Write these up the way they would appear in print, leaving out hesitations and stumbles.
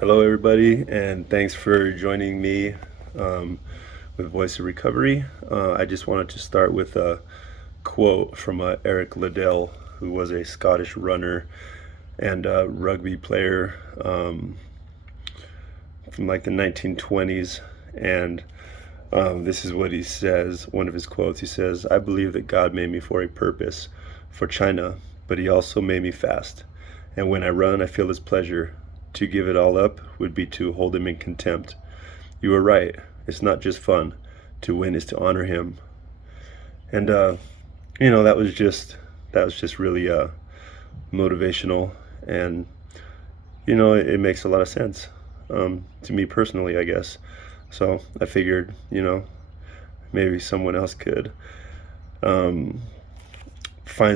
Hello, everybody, and thanks for joining me with Voice of Recovery. I just wanted to start with a quote from Eric Liddell, who was a Scottish runner and rugby player from like the 1920s. And this is what he says, one of his quotes. He says, "I believe that God made me for a purpose, for China, but he also made me fast. And when I run, I feel his pleasure. To give it all up would be to hold him in contempt. You are right. It's not just fun. To win is to honor him." And that was just really motivational, and it makes a lot of sense to me personally, I guess. So I figured, maybe someone else could find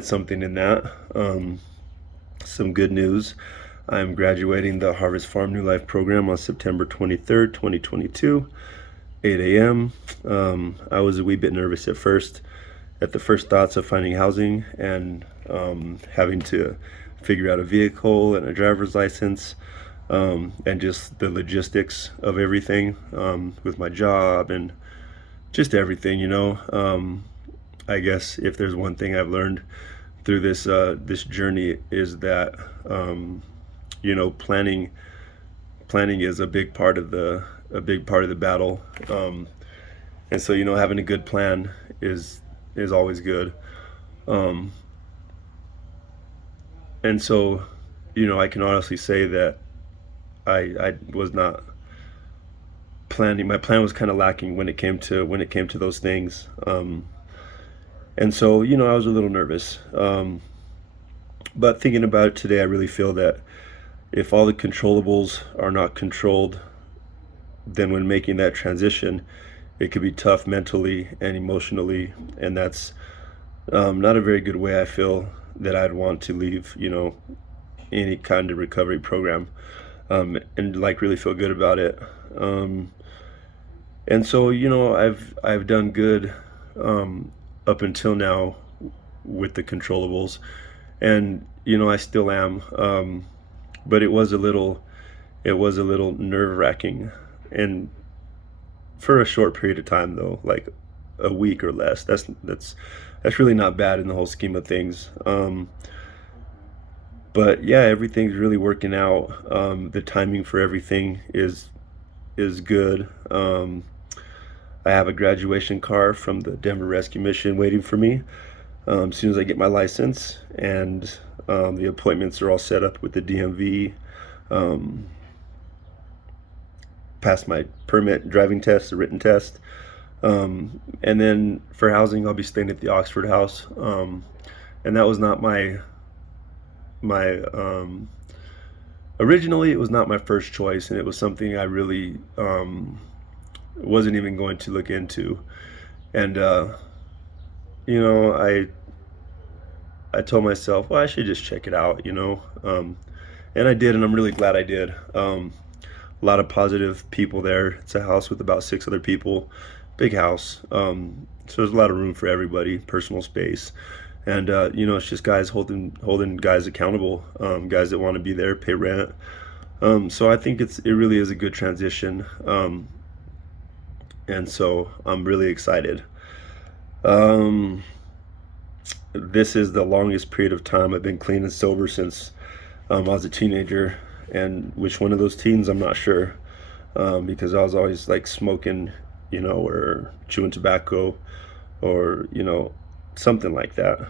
something in that. Some good news. I'm graduating the HarvestFarm New Life program on September 23rd, 2022, 8 a.m. I was a wee bit nervous at first, at the first thoughts of finding housing and having to figure out a vehicle and a driver's license, and just the logistics of everything with my job and just everything. I guess if there's one thing I've learned through this journey is that planning is a big part of the battle, and so having a good plan is always good, and so I can honestly say that I was not planning. My plan was kind of lacking when it came to those things, and so I was a little nervous, but thinking about it today, I really feel that if all the controllables are not controlled, then when making that transition, it could be tough mentally and emotionally, and that's not a very good way I feel that I'd want to leave, any kind of recovery program, and like really feel good about it. And so I've done good up until now with the controllables, and I still am. But it was a little nerve-wracking, and for a short period of time though, like a week or less. That's really not bad in the whole scheme of things. But yeah, everything's really working out. The timing for everything is good. I have a graduation car from the Denver Rescue Mission waiting for me as soon as I get my license, and the appointments are all set up with the DMV. Passed my permit driving test, the written test, and then for housing, I'll be staying at the Oxford House, and that was not my originally it was not my first choice, and it was something I really wasn't even going to look into, and I told myself, well, I should just check it out, and I did, and I'm really glad I did. A lot of positive people there. It's a house with about 6 other people, big house. So there's a lot of room for everybody, personal space, and it's just guys holding guys accountable, guys that want to be there, pay rent. So I think it really is a good transition, and so I'm really excited. This is the longest period of time I've been clean and sober since I was a teenager, and which one of those teens I'm not sure, because I was always like smoking, or chewing tobacco, or something like that.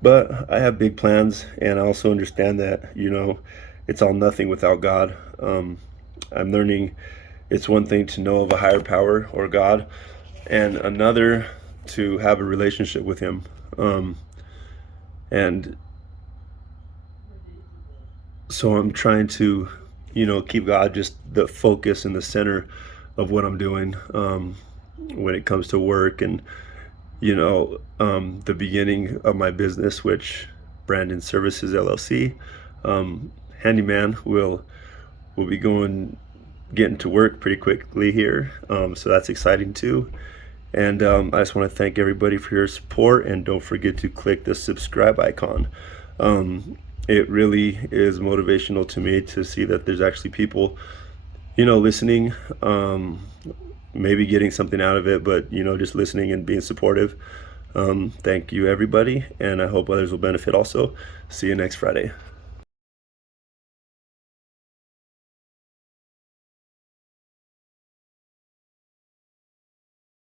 But I have big plans, and I also understand that it's all nothing without God. I'm learning it's one thing to know of a higher power or God, and another to have a relationship with him. And so I'm trying to, keep God just the focus and the center of what I'm doing, when it comes to work, and, the beginning of my business, which Brandon Services LLC, handyman will be getting to work pretty quickly here. So that's exciting too. And I just want to thank everybody for your support, and don't forget to click the subscribe icon. it really is motivational to me to see that there's actually people, listening, maybe getting something out of it, but just listening and being supportive. Thank you, everybody, and I hope others will benefit also. See you next Friday.